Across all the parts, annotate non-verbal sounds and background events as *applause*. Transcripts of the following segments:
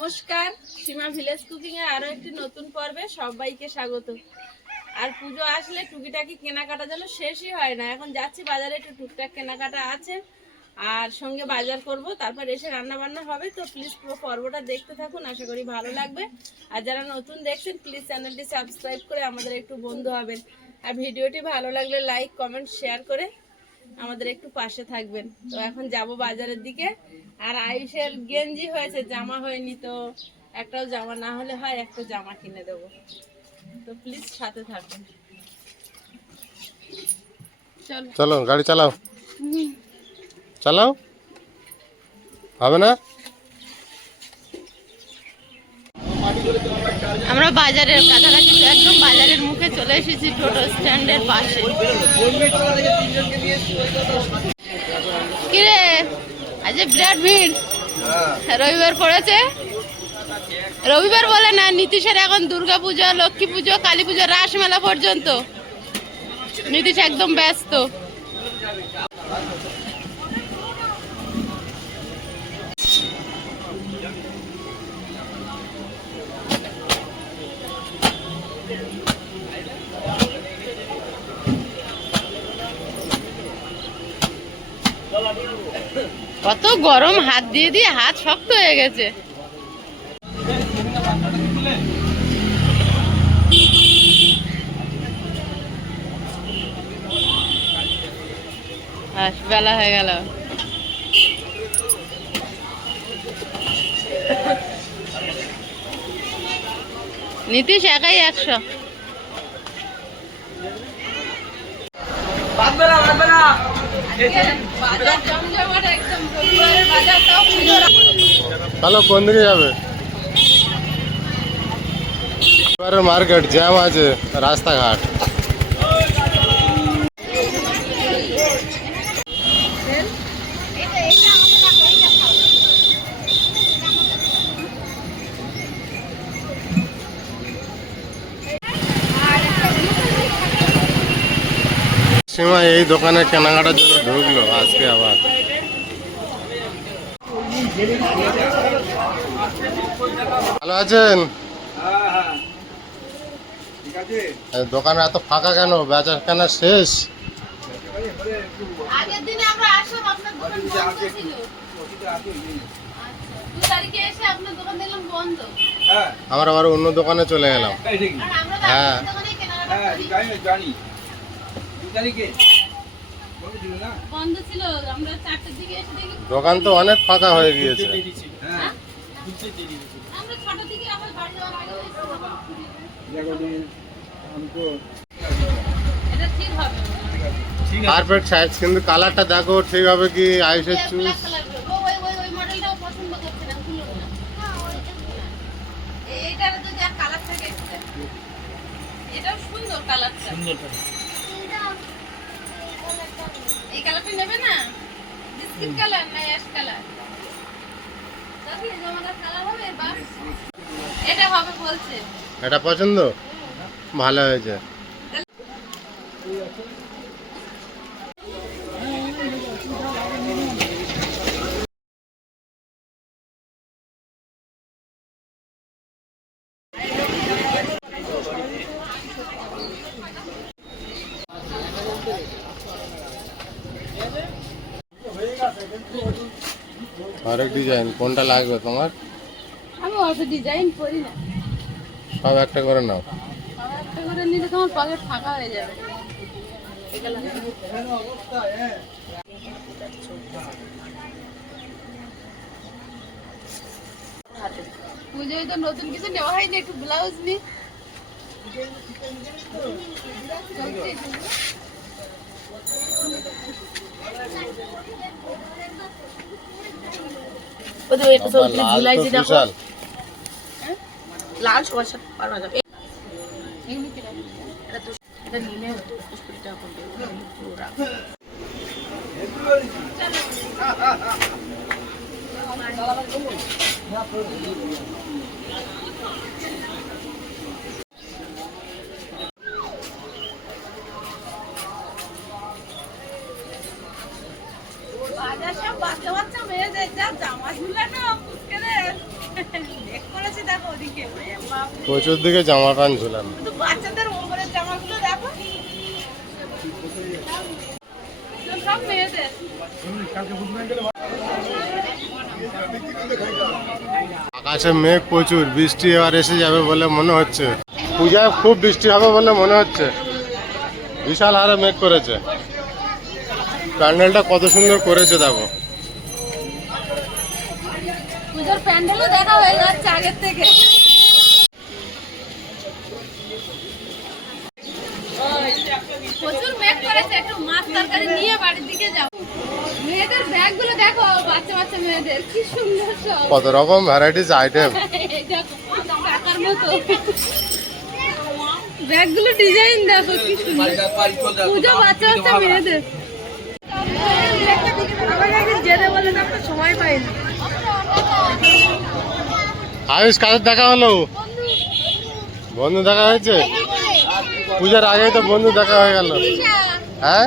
নমস্কার, সীমা village cooking এর আরও একটি নতুন পর্বে সবাইকে স্বাগত। আর পুজো আসলে টুকিটাকি কেনাকাটা যেন শেষই হয় না। এখন যাচ্ছি বাজারে, একটু টুকটাক কেনাকাটা আছে। আর সঙ্গে বাজার করব, তারপর এসে রান্না বান্না হবে। তো প্লিজ পুরো পর্বটা দেখতে থাকুন, আশা করি ভালো লাগবে। আর যারা নতুন দেখছেন প্লিজ চ্যানেলটি সাবস্ক্রাইব করে আমাদের একটু বন্ধু হবেন। আর ভিডিওটি ভালো লাগলে লাইক কমেন্ট শেয়ার করে আমাদের একটু পাশে থাকবেন। তো এখন যাব বাজারের দিকে। আর আয়ুষের গেঞ্জি হয়েছে জামা হয়নি তো। একটাও জামা না হলে হয় একটা জামা কিনে দেবো। তো প্লিজ সাথে থাকবেন। চলো গাড়ি চালাও। চালাও। হবে না? আমরা বাজারের কাছাকাছি একদম বাজারের মুখে চলে এসেছি টোটো স্ট্যান্ডের পাশে। কিরে আজ বিরাট ভিড়। রবিবার পড়েছে? রবিবার বলে না, নীতিশের এখন দুর্গা পুজো, লক্ষ্মী পুজো, কালী পুজো রাস মেলা পর্যন্ত। নীতিশ একদম ব্যস্ত। কত গরম, হাত দিয়ে দিয়ে হাত শক্ত হয়ে গেছে। বেলা হয়ে গেল। নীতিশ, একাই একশো। বাজার জমজমাট একদম রবিবারের বাজারটাও পুজো চলো কোন দিকে যাবে এবারে মার্কেট জ্যাম আছে রাস্তাঘাট সীমা এই দোকানে কেনাকাটার জন্য ঢুকলো আজকে আবার। ভালো আছেন? এই দোকানে এত ফাঁকা কেন? বেচা কেনা শেষ? আমরা আচ্ছা, দু তারিখে এসে আপনার দোকান দেখলাম বন্ধ। আমরা আবার অন্য দোকানে চলে গেলাম। হ্যাঁ। দোকান তো অনেক ফাঁকা হয়ে গিয়েছে। পারফেক্ট সাইজ কিন্তু কালারটা দেখো। ঠিক হবে। কি আয়ুষের চুজ কালার ওই ওই ওই মডেলটাও পছন্দ করছে না খুলো না। এইটার যদি আর কালার থাকে এটাও সুন্দর কালারটা এই কালারটা নেবে না? বিস্কিট কালার না অ্যাশ কালার? দেখি এই জামাটার কালার হবে বা? এটা হবে বলছে। এটা পছন্দ? ভালো হয়েছে। আরেক ডিজাইন কোনটা লাগবে তোমার? আমি অত ডিজাইন করি না। সব একটা করে নাও। একটা করে নিলে তোমার পকেট ফাঁকা হয়ে যাবে। পুজোয় তো নতুন কিছু নেওয়া হয়নি একটু ব্লাউজ নি। লাল তো বিশাল। লাল সমস্যা পারবা যাবে। এগুলো কীরকম? এটা নিলে হতো কুড়ি টাকা প্রচুর দিকে জামা প্যান্ট ঝুলানো মেয়েদের। আকাশে মেঘ প্রচুর বৃষ্টি এবার এসে যাবে বলে মনে হচ্ছে। পূজায় খুব বৃষ্টি হবে বলে মনে হচ্ছে। বিশাল হারে মেঘ করেছে। প্যান্ডেলটা কত সুন্দর করেছে দেখো। পুজোর প্যান্ডেলও দেখা হয়ে যাচ্ছে আগের থেকে প্রচুর মেঘ করেছে একটু তরকারি নিয়ে বাড়ির দিকে যাও। মেয়েদের ব্যাগগুলো দেখো বাচ্চা বাচ্চা মেয়েদের কি সুন্দর সব। কত রকম ভ্যারাইটিস আইটেম টাকার মতো। ব্যাগগুলো ডিজাইন দেখো কি সুন্দর। পুজো বাচ্চা বাচ্চা মেয়েদের। সময় পাই আয়ুষ কাদের দেখা হলো? বন্ধু দেখা হয়েছে? পূজার আগেই তো বন্ধু দেখা হয়ে গেল। হ্যাঁ?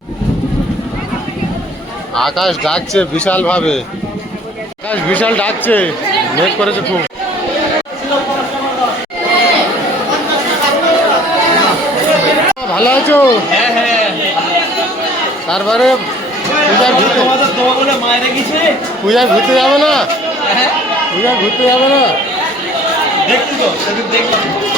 আকাশ ডাকছে বিশাল ভাবে আকাশ বিশাল ডাকছে। মেঘ করেছে খুব। ভালো আছো? তারপরে পূজায় ঘুরতে যাবে না? পূজায় ঘুরতে যাবে না? এটা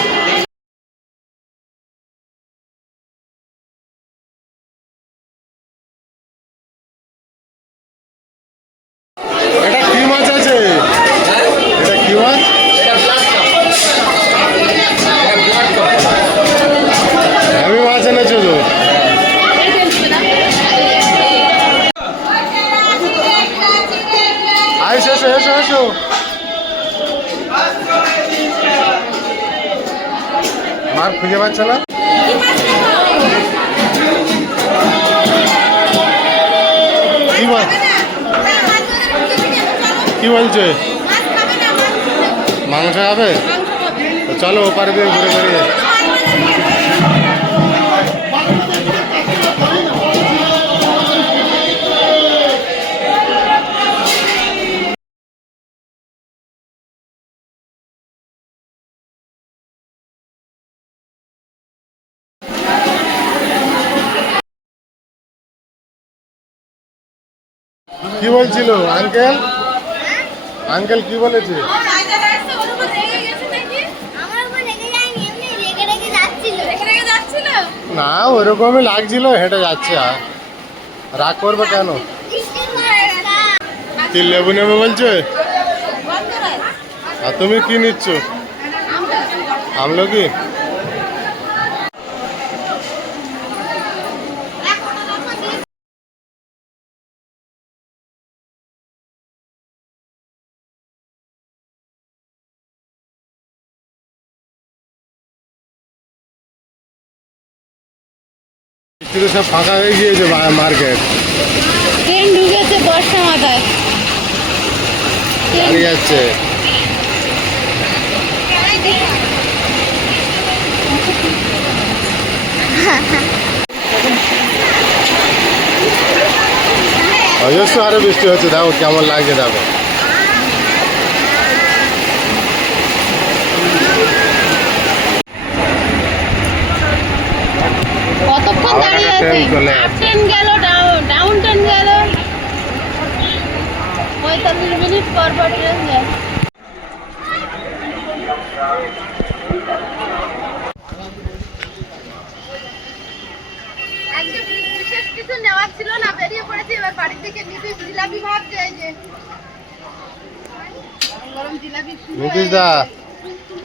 কি বলছে? মাংস খাবে? চলো ওপারে দিয়ে ঘুরে বেরিয়ে। কি বলছিল আঙ্কেল আঙ্কেল কি বলেছে? না, ওরকমই লাগছিল, হেঁটে যাচ্ছে। আর রাগ করবে কেন? কি লেবু নেবে বলছে? আর তুমি কি নিচ্ছ? আমলকি? কিন্তু সব ফাঁকা হয়ে গিয়েছে মার্কেট। ট্রেন ঢুকেছে বর্ষা মাথায়। দাঁড়িয়ে যাচ্ছে। *laughs* অজস্র আরও বৃষ্টি হচ্ছে দেখো কেমন লাগছে দেখো। ট্রেন চলে আসছে। গেল ডাউন ট্রেন গেল। পঁয়তাল্লিশ মিনিট পর পর ট্রেন যায়। কিছু নেওয়ার ছিল না বেরিয়ে পড়েছি এবার বাড়ির দিকে নিতে জিলাপি ভাবছে যে গরম জিলাপি নীতিশ দা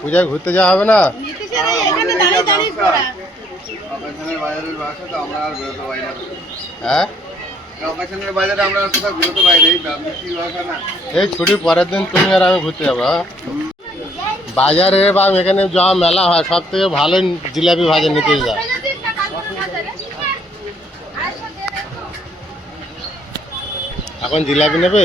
পূজায় ঘুরতে যাওয়া হবে না? নীতিশের এখানে দাঁড়িয়ে দাঁড়িয়ে পড়া বাজারের বাসা তো আমরা আর বেরোতে পারি না। হ্যাঁ? বাজারে আমরা আর কোথাও বেরোতে পারি না এই বৃষ্টির বাসা না। এই ছুটির পরের দিন তুমি আর আমি ঘুরতে যাব হ্যাঁ? বাজারে বা এখানে যা মেলা হয় সব থেকে ভালো জিলাপি ভাজা নিতে যায় এখন জিলাপি নেবে?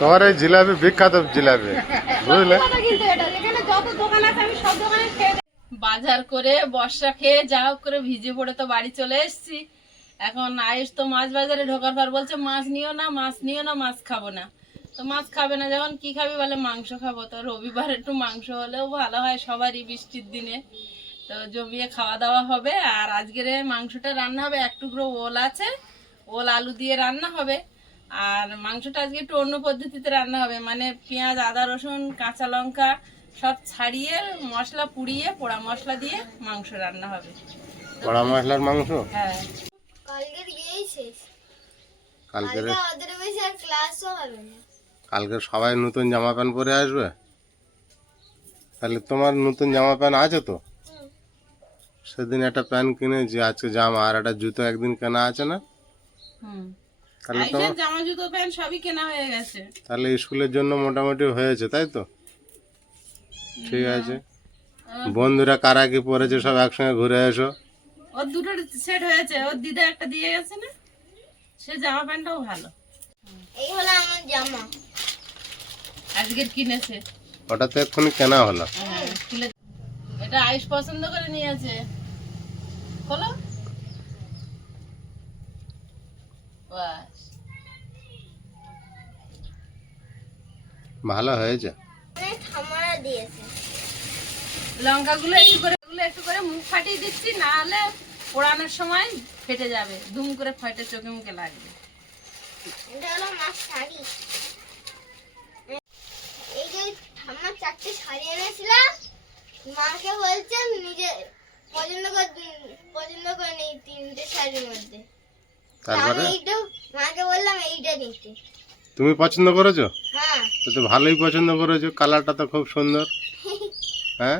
তোমার এই জিলাপি বিখ্যাত জিলাপি বুঝলে? বাজার করে বর্ষা খেয়ে যা হোক করে ভিজে পড়ে তো বাড়ি চলে এসেছি। এখন আয়ুষ তো মাছ বাজারে ঢোকার পর বলছে মাছ নিও না মাছ নিও না মাছ খাব না। তো মাছ খাবে না যখন কি খাবি বলে মাংস খাব। তো রবিবার একটু মাংস হলেও ভালো হয় সবারই বৃষ্টির দিনে। তো জমিয়ে খাওয়া দাওয়া হবে আর আজকের মাংসটা রান্না হবে এক টুকরো ওল আছে ওল আলু দিয়ে রান্না হবে। আর মাংসটা আজকে একটু অন্য পদ্ধতিতে রান্না হবে মানে পেঁয়াজ আদা রসুন কাঁচা লঙ্কা সব ছাড়িয়ে মশলা পুড়িয়ে পোড়া মশলা দিয়ে মাংস রান্না হবে। কড়া মশলার মাংস? হ্যাঁ। কালকের গিয়েই শেষ। কালকে কালকে ওদের বেশি আর ক্লাসও হবে না। কালকে সবাই নতুন জামা প্যান্ট পরে আসবে? তাহলে তোমার নতুন জামা প্যান্ট আছে তো? সেদিন একটা প্যান্ট কিনেছি আজকে জামা আর একটা জুতো একদিন কেনা আছে না? তাহলে তো আইসের জামা জুতো প্যান্ট সবই কেনা হয়ে গেছে। তাহলে স্কুলের জন্য মোটামুটি হয়েছে তাই তো? ঠিক আছে। বন্ধুরা কারা কি পড়েছে সব একসঙ্গে ঘুরে এসো। ওর দুটো সেট হয়েছে। ওর দিদা একটা দিয়ে গেছে না? সে জামা প্যান্টটাও ভালো। এই হলো আমার জামা। আজকের কিনেছে। ওটা তো এক্ষুনি কেনা হলো। হ্যাঁ এটা আয়ুষ পছন্দ করে নিয়েছে। খোলো। বাস। ভালো হয়েছে। লঙ্কাগুলো একটু করে একটু করে মুখ ফাটিয়ে দিচ্ছি না হলে পোড়ানোর সময় ফেটে যাবে। দুম করে ফেটে চোখে মুখে লাগবে। এটা হলো শাড়ি এই যে ঠাম্মার চারটে শাড়ি এনেছিলাম। মাকে বলছে নিজে পছন্দ করে পছন্দ করে নেই তিনটে শাড়ির মধ্যে। তারপরে? মাকে বললাম এইটা নিতে। তুমি পছন্দ করেছ? হ্যাঁ। তো তো ভালোই পছন্দ করেছ কালারটা তো খুব সুন্দর। *laughs* হ্যাঁ?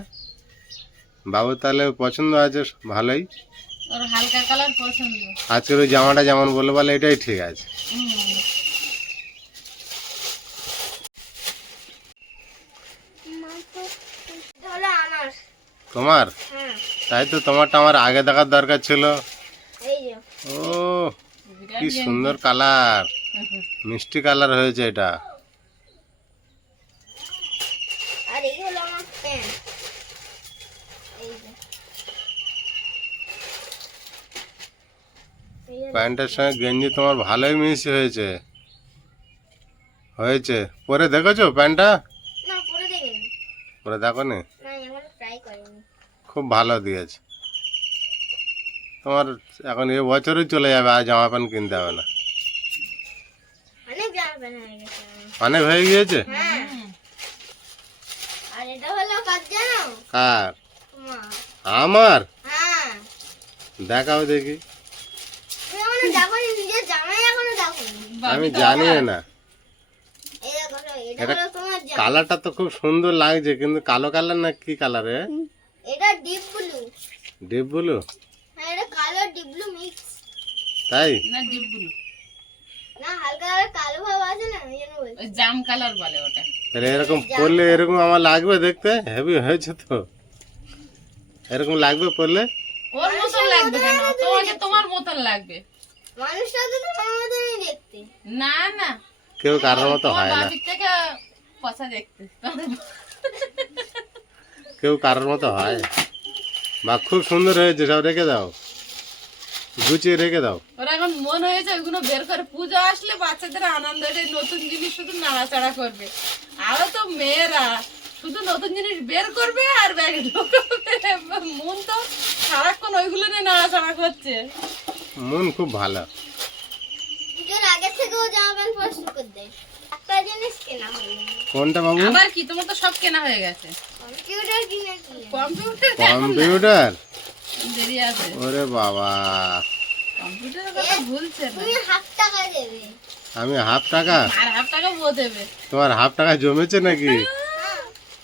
বাবু তাহলে পছন্দ আছে ভালোই। ওর হালকা কালার পছন্দ। আজকের ওই জামাটা যেমন বলে বলে এটাই ঠিক আছে হুম। এটা হলো আমার তোমার? তাই তো তোমারটা আমার আগে দেখার দরকার ছিল। ও কি সুন্দর কালার। মিষ্টি কালার হয়েছে এটা। প্যান্টের সঙ্গে গেঞ্জি তোমার ভালোই মিস হয়েছে। হয়েছে। পরে দেখেছ প্যান্টটা? পরে দেখো নি না এখনও ট্রাই করিনি খুব ভালো দিয়েছে। তোমার এখন এ বছরই চলে যাবে আর জামা প্যান্ট কিনতে হবে না। অনেক হয়ে হয়ে গিয়েছে? হ্যাঁ। কার আমার? হ্যাঁ। দেখাও দেখি। আমি জানি না। এটা কালারটা তো খুব সুন্দর লাগছে কিন্তু কালো কালার না কি কালার এটা ডিপ ব্লু। Deep blue? হ্যাঁ এটা কালো ডিপ ব্লু মিক্স। তাই? না ডিপগুলো না হালকা হালকা কালো ভাব আছে না ওই জন্য বলছি। জাম কালার বলে ওটা। তাহলে এরকম পরলে এরকম আমার লাগবে দেখতে? হেভি হয়েছে তো। এরকম লাগবে পরলে? ওর মতন লাগবে কেন? তোমাকে তোমার মতন লাগবে। মানুষটা তো তোমার মতনই দেখতে। না না। কেউ কারোর মতো হয় না। থেকে পচা দেখতে। কেউ কারোর মতো হয়। বা খুব সুন্দর হয়েছে সব রেখে দাও। গুছিয়ে রেখে দাও। ওরা এখন মন হয়েছে ওইগুলো বের করে পুজো আসলে বাচ্চাদের আনন্দ নতুন জিনিস শুধু নাড়াচাড়া করবে। আরও তো মেয়েরা শুধু নতুন জিনিস বের করবে আর ব্যাগে ঢোকাবে। মন তো সারাক্ষণ ওইগুলো নিয়ে নাড়াচাড়া করছে। মন খুব ভালো। আগে থেকেও জামা প্যান্ট পরা শুরু করে দেয় একটা জিনিস কেনা হয়নি কোনটা বাবু? আবার কি? তোমার তো সব কেনা হয়ে গেছে। কম্পিউটার কিনে কম্পিউটার কম্পিউটার? দেরি আছে। ওরে বাবা। কম্পিউটারের কথা ভুলছে না। তুমি হাফ টাকা দেবে। আমি হাফ টাকা? আর হাফ টাকা বো দেবে। তোমার হাফ টাকা জমেছে নাকি?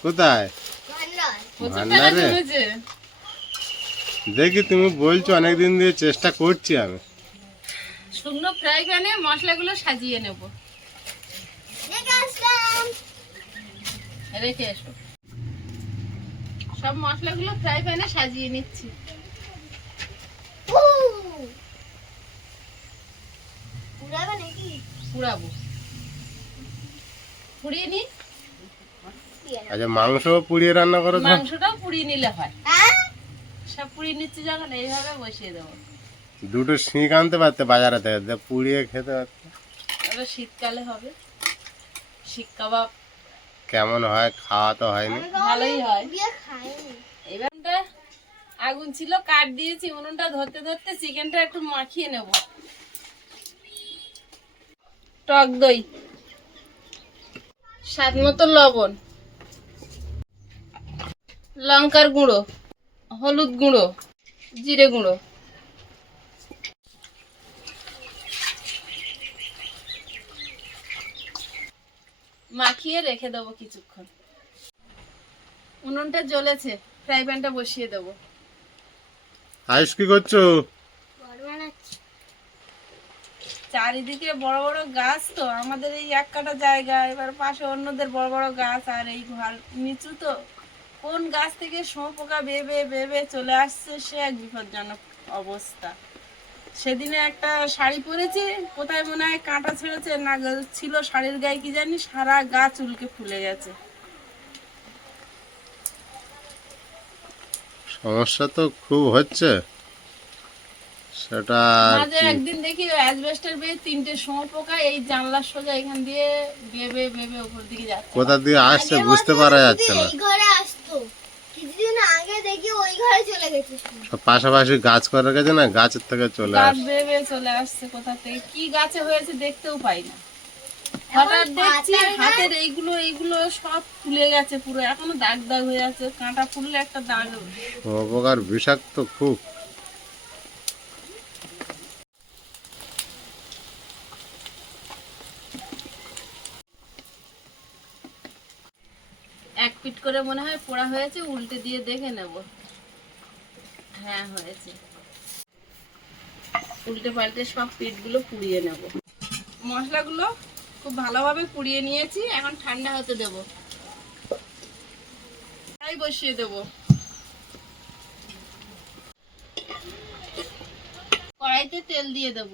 কোথায়? ভান্ডারে? দেখি তুমি বলছো অনেকদিন দিয়ে চেষ্টা করছি আমি। শুকনো ফ্রাই প্যানে মশলাগুলো সাজিয়ে নেব দেখে আসলাম রেখে এসো। সব মশলাগুলো ফ্রাই প্যানে সাজিয়ে নিচ্ছি। পুরাবে নাকি? পুরাবো। পুড়িয়ে নি? আচ্ছা মাংস পুড়িয়ে রান্না করো মাংসটাও পুড়িয়ে নিলে হয়। হ্যাঁ সব পুড়িয়ে নিচ্ছি যখন এইভাবে বসিয়ে দেবো। দুটো শিক আনতে পারতে বাজারে থেকে পুড়িয়ে খেতে পারতে। শীতকালে হবে। শিক কাবাব কেমন হয়? খাওয়া তো হয়নি। ভালোই হয়। এবারটা আগুন ছিল কাট দিয়েছি উনুনটা ধরতে ধরতে চিকেনটা একটু মাখিয়ে নেব। টক দই। স্বাদ মতো লবণ। লঙ্কার গুঁড়ো হলুদ গুঁড়ো জিরে গুঁড়ো। মাখিয়ে রেখে দেবো কিছুক্ষণ। উনুনটা জ্বলেছে ফ্রাই প্যানটা বসিয়ে দেবো। আয়ুষ কি করছ? চারিদিকে বড় বড় গাছ তো আমাদের এই এক কাটা জায়গা এবার পাশে অন্যদের বড় বড় গাছ আর এই ঘর নিচু তো। কোন গাছ থেকে শুঁয়োপোকা বেয়ে বেবে বেয়ে চলে আসছে সে এক বিপজ্জনক অবস্থা। সেদিনে একটা শাড়ি পরেছি কোথায় মনে হয় কাঁটা ছেড়েছে না ছিল শাড়ির গায়ে কি জানি সারা গা চুলকে ফুলে গেছে। সমস্যা তো খুব হচ্ছে। সেটা মাঝে একদিন দেখি অ্যাজবেস্টার বেয়ে তিনটে শুঁয়োপোকা এই জানলার সোজা এখান দিয়ে বেয়ে বেয়ে উপর দিকে যাচ্ছে। কোথা দিয়ে আসছে বুঝতে পারা যাচ্ছে না। এই ঘরে আসতো। কিছুদিন আগে দেখি ওই ঘরে চলে গেছে। পাশাপাশি গাছ করার গেছে না গাছের থেকে চলে গাছ আসে। বেয়ে বেয়ে চলে আসছে কোথা থেকে? কি গাছে হয়েছে দেখতেও পাই না। হঠাৎ দেখছি হাতের এইগুলো এইগুলো সব ফুলে গেছে পুরো। এখনও দাগ দাগ হয়ে আছে কাঁটা ফুললে একটা দাগ। উপকার বিষাক্ত খুব। পিট করে মনে হয় পোড়া হয়েছে, উল্টে দিয়ে দেখে নেব। হ্যাঁ হয়েছে। উল্টে পাল্টে সব পিঠগুলো পুড়িয়ে নেব। মশলাগুলো খুব ভালোভাবে পুড়িয়ে নিয়েছি, এখন ঠান্ডা হতে দেব। তাই বসিয়ে দেব। কড়াইতে তেল দিয়ে দেব।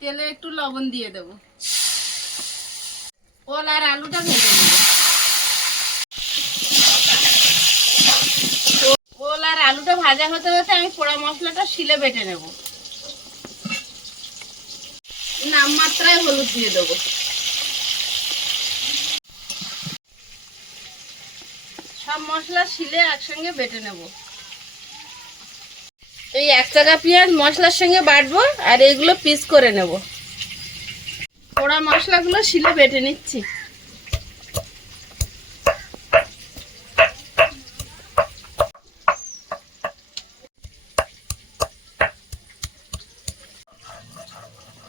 তেলে একটু লবণ দিয়ে দেবো। ওল আর আলুটা ভেজে নেব। ওল আর আলুটা ভাজা হতে হতে আমি পোড়া মশলাটা শিলে বেটে নেব। নামমাত্রায় হলুদ দিয়ে দেবো। সব মশলা শিলে একসঙ্গে বেটে নেব। এই এক চাকা পেঁয়াজ মশলার সঙ্গে বাটবো আর এগুলো পিস করে নেব। পোড়া মশলাগুলো শিলে বেটে নিচ্ছি।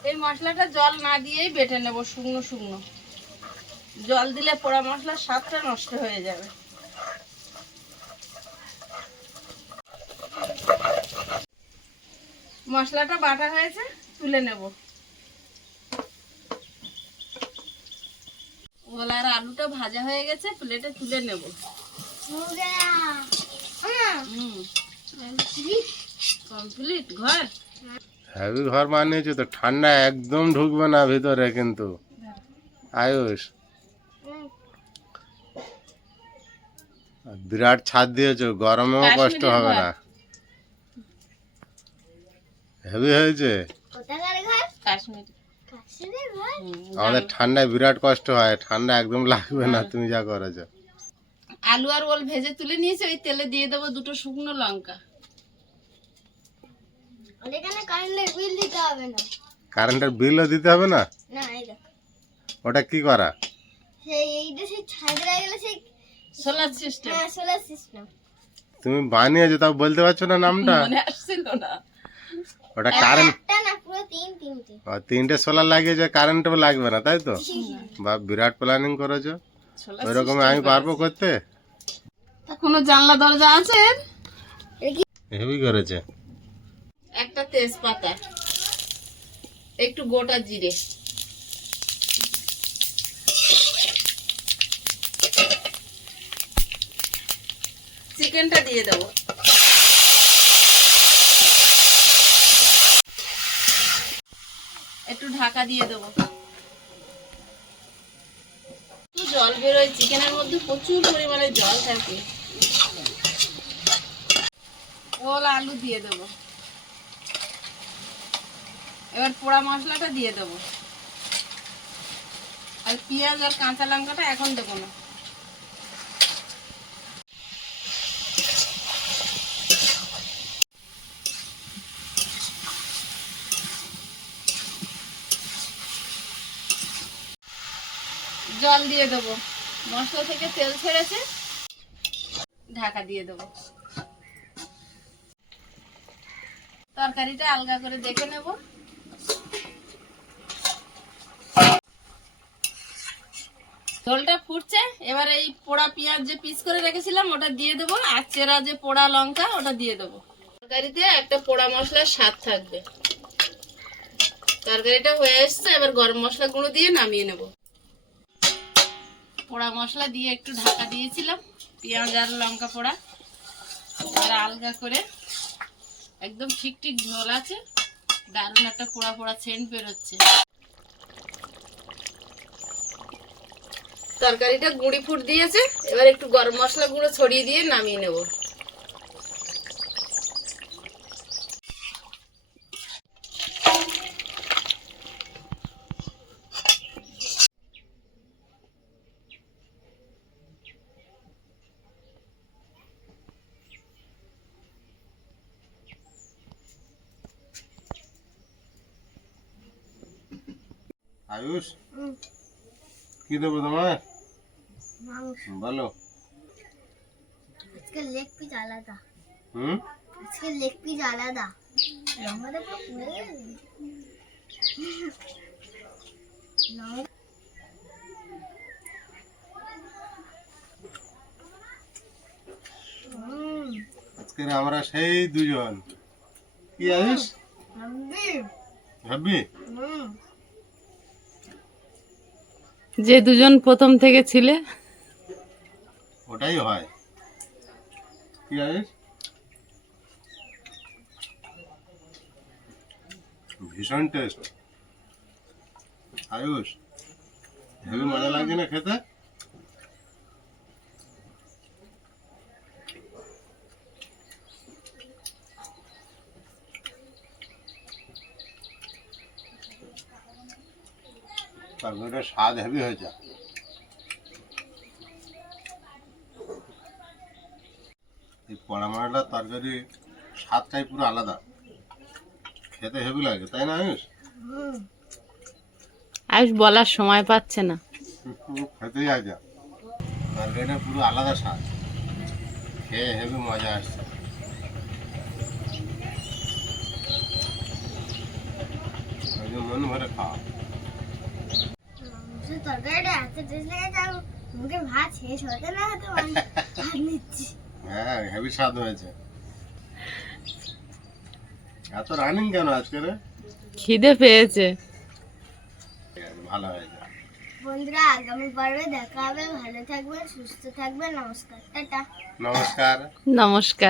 এই মশলাটা জল না দিয়েই বেটে নেব শুকনো শুকনো। জল দিলে পোড়া মশলার স্বাদটা নষ্ট হয়ে যাবে। মশলাটা বাটা হয়েছে, তুলে নেব। আর আলুটা ভাজা হয়ে গেছে প্লেটে তুলে নেব। কমপ্লিট? ঘর? হ্যাভি ঘর বানিয়েছো তো ঠান্ডা একদম ঢুকবে না ভিতরে কিন্তু। আয়ুষ। বিরাট ছাদ দিয়েছ গরমেও কষ্ট হবে না। হেভি হয়েছে? কাশ্মীর। আমাদের ঠান্ডায় বিরাট কষ্ট হয় ঠান্ডা একদম লাগবে না তুমি যা করেছ। আলু আর ওল ভেজে তুলে নিয়েছি ওই তেলে দিয়ে দেবো দুটো শুকনো লঙ্কা। কারেন্টের বিল দিতে হবে না। কারেন্টের বিলও দিতে হবে না? ওটা কি করা? সেই এইটা সেই ছাদরা গেলে সেই সোলার সিস্টেম হ্যাঁ সোলার সিস্টেম তুমি বানিয়েছো তাও বলতে পারছ না নামটা? মনে আসছিল না। ওটা কারেন্ট একটা না পুরো তিন তিনটে। তিনটে সোলার লাগিয়েছে কারেন্টও লাগবে না তাই তো? বা বিরাট প্ল্যানিং করেছ? ওই রকম আমি পারব করতে? কোনো জানলা দরজা আছে? হেভি করেছে। একটা তেজপাতা। একটু গোটা জিরে। চিকেনটা দিয়ে দেবো। একটু ঢাকা দিয়ে দেবো। জল বেরোয়, চিকেনের মধ্যে প্রচুর পরিমাণে জল থাকে। ওল আলু দিয়ে দেবো। এবার পোড়া মশলাটা দিয়ে দেবো। আর পেঁয়াজ আর কাঁচা লঙ্কাটা এখন দেবো না। জল দিয়ে দেবো। মশলা থেকে তেল ছেড়েছে। ঢাকা দিয়ে দেবো। তরকারিটা আলগা করে দেখে নেব। ঝোলটা ফুটছে। এবার এই পোড়া পেঁয়াজ যে পিস করে রেখেছিলাম, ওটা দিয়ে দেবো। আর চেরা যে পোড়া লঙ্কা, ওটা দিয়ে দেবো। তরকারিতে একটা পোড়া মশলার স্বাদ থাকবে। তরকারিটা হয়ে এসছে, এবার গরম মশলা দিয়ে নামিয়ে নেব। পোড়া মশলা দিয়ে একটু ঢাকা দিয়েছিলাম। পেঁয়াজ আর লঙ্কা পোড়া। আর আলগা করে একদম ঠিক ঠিক ঝোল আছে। দারুণ একটা পোড়া পোড়া সেন্ট বেরোচ্ছে। তরকারিটা গুঁড়ি ফুট দিয়েছে। এবার একটু গরম মশলা গুঁড়ো ছড়িয়ে দিয়ে নামিয়ে নেব আয়ুষ কি দেবো তোমার? বলো। আজকে লেগ পিস আলাদা। হুম? আজকে লেগ পিস আলাদা। লঙ্কাটা পুরো পুড়ে গেছে। আজকে আমরা সেই দুজন। কি আয়ুষ ভাববি? ভাববি হুম, যে দুজন প্রথম থেকে ছিলে? ওটাই হয়। ভীষণ টেস্ট আয়ুষ হেবি মজা লাগছে না খেতে? তরকারিটার স্বাদ হেভি হয়েছে এই পড়া মারাটার তরকারি স্বাদটাই পুরো আলাদা। খেতে হেভি লাগে তাই না আয়ুষ? আয়ুষ বলার সময় পাচ্ছে না। খেতেই আছে তরকারিটা পুরো আলাদা স্বাদ। খেয়ে হেভি মজা আসছে। মন ভরে খাওয়া। তরকারিটা এত টেস্ট লেগেছে আমি মুখে ভাত শেষ হতে না হতে আমি ভাত নিচ্ছি। হ্যাঁ হেভি স্বাদ হয়েছে। এত রানিং কেন আজকে রে? খিদে পেয়েছে। ভালো হয়েছে। বন্ধুরা আগামী পর্বে দেখা হবে। ভালো থাকবেন সুস্থ থাকবেন। নমস্কার। টাটা। নমস্কার। নমস্কার।